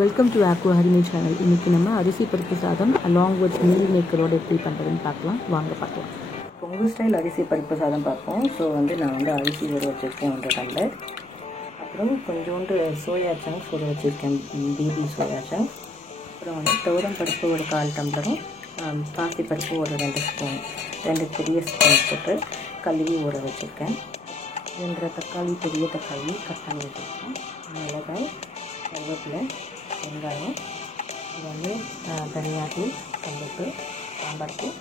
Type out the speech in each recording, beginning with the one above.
Welcome to aqua Harini channel. இன்றைக்கி நம்ம அரிசி பருப்பு சாதம் அலாங் வித் மீல் மேக்கரோடு எப்படி பண்ணுறதுன்னு பார்க்கலாம். வாங்க பார்க்கலாம். பொங்கல் ஸ்டைல் அரிசி பருப்பு சாதம் பார்ப்போம். ஸோ நான் அரிசி ஊற வச்சுருக்கேன் 1 டம்ளர். அப்புறம் கொஞ்சோண்டு சோயா சங்க்ஸ் ஊற வச்சுருக்கேன், பேபி சோயா சங்க்ஸ். அப்புறம் துவரம் பருப்பு ஒரு 1/4 டம்ளரும், பாசி பருப்பு ஒரு 2 ஸ்பூன், 2 பெரிய ஸ்பூன் போட்டு கழுவி ஊற வச்சுருக்கேன். 2 தக்காளி, பெரிய தக்காளி கட் பண்ணி வச்சுருக்கேன். மிளகாய், கருவேப்பிலை, வெங்காயம், இது தனியாத்தூள், கல்லுப்பு, சாம்பார் தூள்,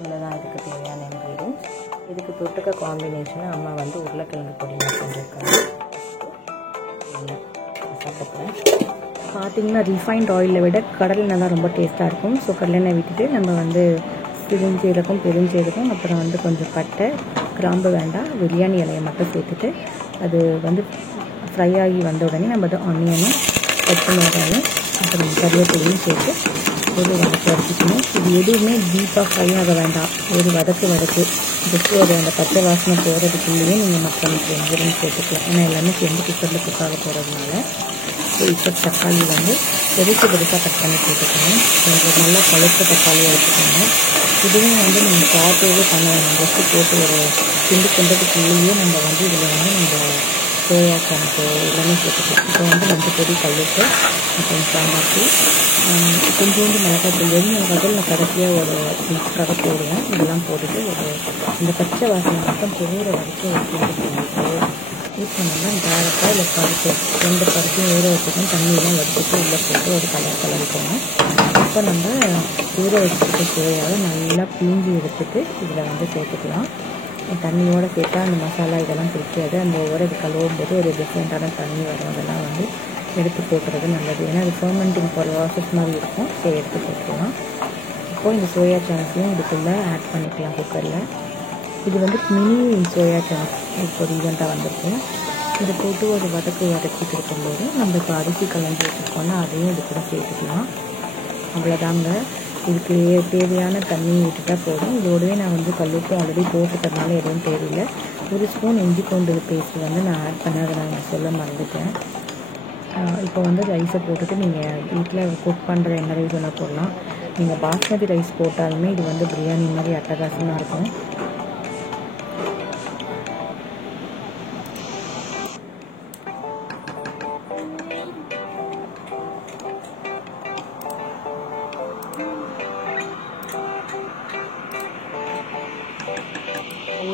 இவ்வளோதான் இதுக்கு தேவையான இன்க்ரீடியன்ஸ். இதுக்கு தொட்டுக்க காம்பினேஷனாக அம்மா உருளைக்கிழங்கு பொடி செஞ்சுருக்காங்க. சாப்பிட்றேன். பார்த்திங்கன்னா ரீஃபைண்ட் ஆயிலில் விட கடலெண்ணெய் தான் ரொம்ப டேஸ்ட்டாக இருக்கும். ஸோ கடலெண்ணெய் விட்டுட்டு நம்ம பெருஞ்சீரகம், அப்புறம் கொஞ்சம் பட்டை, கிராம்பு வேண்டாம், பிரியாணி இலையை மட்டும் சேர்த்துட்டு அது ஃப்ரை ஆகி வந்த உடனே நம்ம ஆனியனும், பச்சை மிளகாயும், அப்புறம் கருவேப்பிலையும் சேர்த்து ஒரு வதக்கணும். இது எதுவுமே டீப்பாக ஃப்ரை ஆக வேண்டாம். ஒரு வதக்கு ஜஸ்ட்டு அந்த பச்சை வாசனை போகிறதுக்குள்ளேயே நீங்கள் மற்ற இன்க்ரீடியன்ஸ் சேர்த்துக்கலாம். ஏன்னா எல்லாமே சேர்ந்து குக்கரில் குக்காக போகிறதுனால. ஸோ இப்போ தக்காளி பெருசாக கட் பண்ணி போட்டுக்கணும். நல்லா பழுத்த தக்காளியாக எடுத்துக்கணும். இதுவும் நீங்கள் சாப்பிட்டே பண்ண வேணும். ஜஸ்ட்டு போட்டு ஒரு கிண்டுக்குள்ளேயே நம்ம இதில் நம்ம சோயா சங்க்ஸு எல்லாமே சேர்த்துக்கலாம். இப்போ மஞ்சள் பொடி, கல்லுப்பு, அப்புறம் சாம்பார் தூள், கொஞ்சோண்டு மிளகாத்தூள், மிளகாத்தூள் நான் கடைசியாக ஒரு மிக்ஸ்க்காக போடுவேன். இதெல்லாம் போட்டுட்டு இந்த பச்சை வாசனை மட்டும் போகிற வரைக்கும் யூஸ் பண்ணோம்னா டேரெக்டாக இல்லை பருப்பு 2 பருப்பையும் ஊற வச்சுக்கணும். தண்ணியெல்லாம் வச்சுட்டு உள்ளே போட்டு ஒரு கலரிக்கணும். இப்போ நம்ம ஊற வச்சுட்டு சோயாவை நல்லா பிழிஞ்சி எடுத்துட்டு இதில் சேர்த்துக்கலாம். தண்ணியோடு சேர்த்தா அந்த மசாலா இதெல்லாம் பிடிக்காது. அந்த ஒவ்வொரு கழுவும் போது ஒரு டிஃப்ரெண்ட்டான தண்ணி வரும். அதெல்லாம் எடுத்து போட்டுறது நல்லது. ஏன்னா அது ஃபர்மெண்டிங் ப்ராசஸ் மாதிரி இருக்கும். ஸோ எடுத்து போட்டுக்கலாம். இப்போது இந்த சோயா சங்க்ஸையும் இதுக்குள்ளே ஆட் பண்ணிக்கலாம் குக்கரில். இது மினி சோயா சங்க்ஸ் இப்போ ரீசெண்டாக வந்திருக்கும். இதை போட்டு ஒரு வதக்கிட்டு இருக்கும்போது நம்ம இப்போ அரிசி கலந்து வச்சுருக்கோன்னா அதையும் இது கூட சேர்த்துக்கலாம். அவ்வளோதாங்க. இதுக்கு தேவையான தண்ணி விட்டுட்டா போதும். இதோடவே நான் கல்லுப்பு ஆல்ரெடி போட்டுக்கிறதுனால எதுவும் தேவையில்லை. 1 ஸ்பூன் இஞ்சி பூண்டு பேஸ்ட் நான் ஆட் பண்ண அதை நான் சொல்ல மறந்துட்டேன். இப்போ ரைஸை போட்டுட்டு நீங்கள் வீட்டில் குக் பண்ணுற என்ன ரைஸ் ஒன்று போடலாம். நீங்கள் பாஸ்மதி ரைஸ் போட்டாலுமே இது பிரியாணி மாதிரி அட்டகாசமாக இருக்கும்.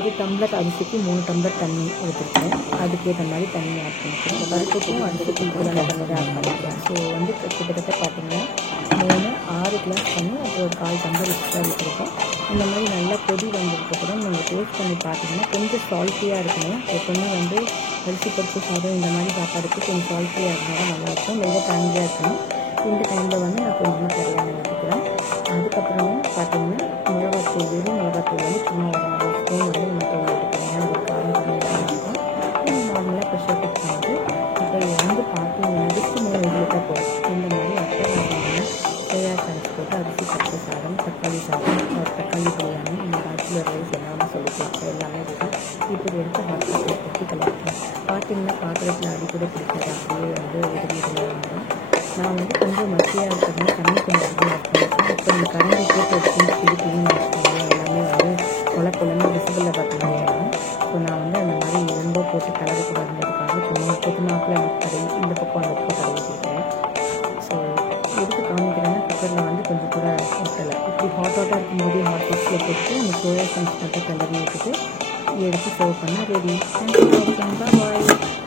ஒரு டம்ளர் அரிசிக்கு 3 டம்ளர் தண்ணி ஊற்றிருக்கேன். அதுக்கேற்ற மாதிரி தண்ணி ஆட் பண்ணிக்கிறேன். பருப்புக்கும் அரிசிக்கும் கூட நான் தண்ணி ஆட் பண்ணிக்கிறேன். ஸோ கிட்டத்தட்ட பார்த்தீங்கன்னா 6 கிளாஸ் பண்ணி அப்புறம் ஒரு 1/4 டம்ளர் எக்ஸ்ட்ரா விட்டுருக்கேன். இந்த மாதிரி நல்லா கொதி வந்ததுக்கப்புறம் நீங்கள் டேஸ்ட் பண்ணி பார்த்தீங்கன்னா கொஞ்சம் சால்ட்டியாக இருக்கணும். எப்பவுமே அரிசி பருப்பு சாதம் இந்த மாதிரி சாப்பாடுக்கு கொஞ்சம் சால்ட்டியாக இருந்தால் தான் நல்லாயிருக்கும். லைட்டாக டேங்கியாக இருக்கணும். இந்த டைமில் நான் கொஞ்சமாக கரையானை ஊற்றிக்கிறேன். அதுக்கப்புறமா பார்த்தீங்கன்னா மிளகாத்தூள், மிளகாத்தூள் சும்மா ஒரு ஸ்பூன் நமக்கு ஊற்றிக்கிறேன். அது காரம் கம்மியாக இருக்கும். நார்மலாக ப்ரெஷர் குக் பண்ணிட்டு இப்போ பார்த்தீங்கன்னா அதுக்கு 3 இட்லிட்டாக போகும். இந்த மாதிரி அப்புறம் சோயா சங்க்ஸ் போட்டு அரிசி பருப்பு சாதம், தக்காளி சாதம், தக்காளி பிரியாணி, இந்த பேச்சுலர் ரைஸ் எல்லாமே சொல்லிக்கலாம். எல்லாமே இப்போ எடுத்து ஹாஸ்பிட்டல் போட்டு கலக்கலாம். பார்த்தீங்கன்னா பாத்திரத்தில் அடி கூட பிடிக்காது. அப்படியே உதவியாக வந்துடும். நான் கொஞ்சம் மசியாக இருக்கிறதுனா தண்ணி கொஞ்சம் அதிகமாக பண்ணிட்டேன். இப்போ இந்த கரண்டி போட்டு எடுத்து பிடிக்கணும்னு வச்சுக்கோங்க. எல்லாமே குழம்பு விசிபிளில் பார்த்தீங்கன்னா. ஸோ நான் அந்த மாதிரி ரொம்ப போட்டு கலரக்கூடாதுன்றதுக்காக சும்மா புதுநாப்பில் இந்த பக்கம் அந்த பக்கம் கலந்துருக்கேன். ஸோ எதுக்கு காமிக்கிறேன்னா குக்கரில் கொஞ்சம் கூட ஊற்றலை. இப்படி ஹாட்டாக இருக்கும்போதே ஹாட் பாக்ஸில் போட்டு அந்த சோயா சங்க்ஸ் மட்டும் கிளறி விட்டுட்டு எடுத்து சர்வ் பண்ணால் ரெடி. தேங்க்யூ ஃபார் வாட்சிங். பாய்.